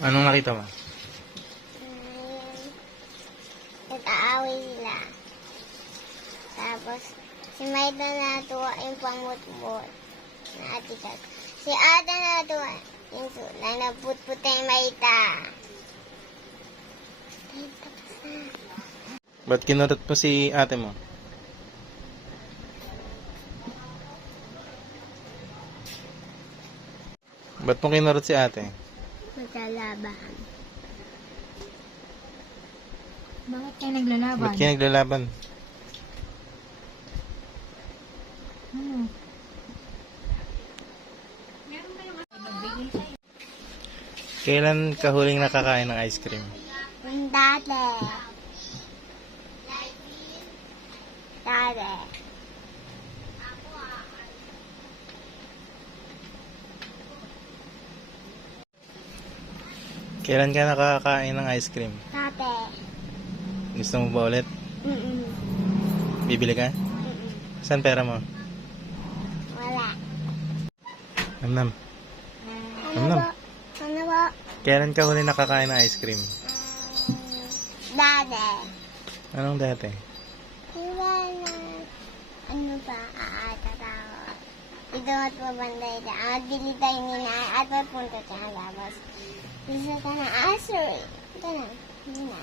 Anong nakita mo? Nag-aaway sila. Tapos, si Maida natuwa yung pamutmut na atikat. Si Ada natuwa yung sulay na putput yung Maida. Ba't kinurot mo si ate mo? Ba't mo kinurot si ate? Maglalaban. Bakit kayo naglalaban? Ba't kayo naglalaban? Ano? Kailan ka huling nakakain ng ice cream? Yung dati. Dati. Kailan ka nakakain ng ice cream? Dati. Gusto mo ba ulit? Mm-mm. Bibili ka? Mm-mm. Saan pera mo? Wala. Namnam. Ano Ano? ba? Ano ba? Kailan ka huli nakakain ng ice cream? Dati. Anong dati? Diba na, ano ba, aatatawag. Ito at pabanday na, bili tayo ni na, at papunta tayo labas. Gusto ka na, sorry. Ito na, hindi na.